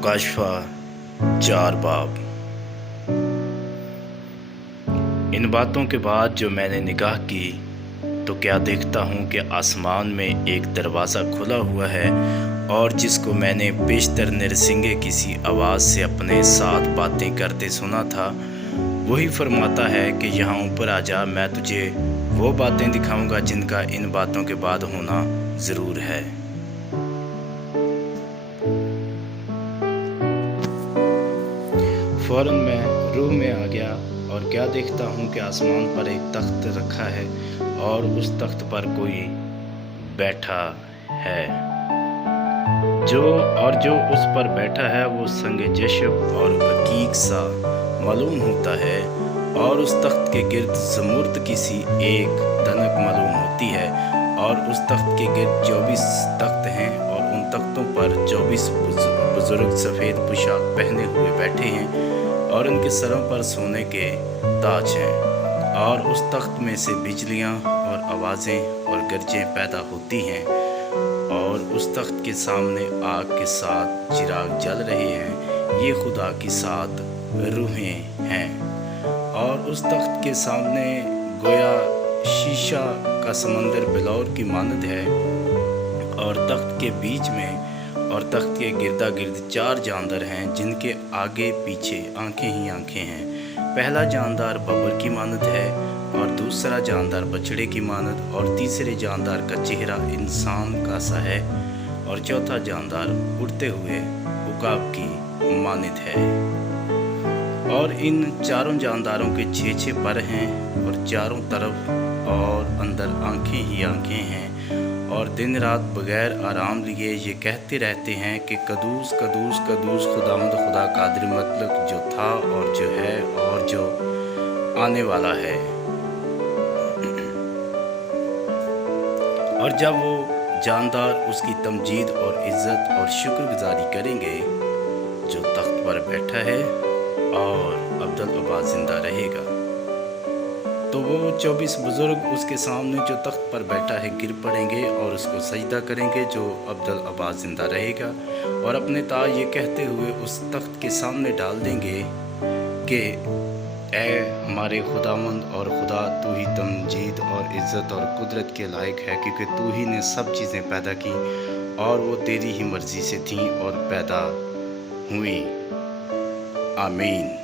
मुकाशफा 4 बाब। इन बातों के बाद जो मैंने निगाह की तो क्या देखता हूँ कि आसमान में एक दरवाज़ा खुला हुआ है, और जिसको मैंने पेशतर नरसिंगे किसी आवाज़ से अपने साथ बातें करते सुना था, वही फरमाता है कि यहाँ ऊपर आ जा, मैं तुझे वो बातें दिखाऊंगा जिनका इन बातों के बाद होना ज़रूर है। फ़ौरन मैं रूह में आ गया और क्या देखता हूँ कि आसमान पर एक तख्त रखा है और उस तख्त पर कोई बैठा है। जो उस पर बैठा है वो संग जशब और अकीक सा मालूम होता है, और उस तख्त के गिर्द ज़मुर्द की सी एक धनक मालूम होती है, और उस तख्त के गिर्द 24 तख्त हैं, और उन तख्तों पर 24 बुजुर्ग सफ़ेद पोशाक पहने हुए बैठे हैं, और उनके सरों पर सोने के ताज हैं, और उस तख्त में से बिजलियाँ और आवाज़ें और गरजें पैदा होती हैं, और उस तख्त के सामने आग के साथ चिराग जल रहे हैं, ये खुदा की 7 रूहें हैं। और उस तख्त के सामने गोया शीशा का समंदर बिलौर की मानद है, और तख्त के बीच में और तख्त के गिरदा गिर्द 4 जानदार हैं, जिनके आगे पीछे आंखें ही आंखें हैं। पहला जानदार बबर की मानद है, और दूसरा जानदार बछड़े की मानद, और तीसरे जानदार का चेहरा इंसान का सा है, और चौथा जानदार उड़ते हुए उकाब की मानद है। और इन चारों जानदारों के 6-6 पर हैं, और चारों तरफ और अंदर आंखें ही आंखें हैं, और दिन रात बगैर आराम लिए ये कहते रहते हैं कि कदूस कदूस कदूस खुदावंद खुदा कादिर मतलब, जो था और जो है और जो आने वाला है। और जब वो जानदार उसकी तमजीद और इज़्ज़त और शुक्रगुजारी करेंगे, जो तख्त पर बैठा है और अब्दुल अब्बाद ज़िंदा रहेगा, तो वो 24 बुज़ुर्ग उसके सामने जो तख्त पर बैठा है गिर पड़ेंगे और उसको सजदा करेंगे, जो अब्दुल अब्बाद ज़िंदा रहेगा, और अपने ताज ये कहते हुए उस तख्त के सामने डाल देंगे कि ए हमारे खुदावंद और खुदा, तू ही तमजीद और इज़्ज़त और कुदरत के लायक है, क्योंकि तू ही ने सब चीज़ें पैदा की और वो तेरी ही मर्ज़ी से थीं और पैदा हुई। आमीन।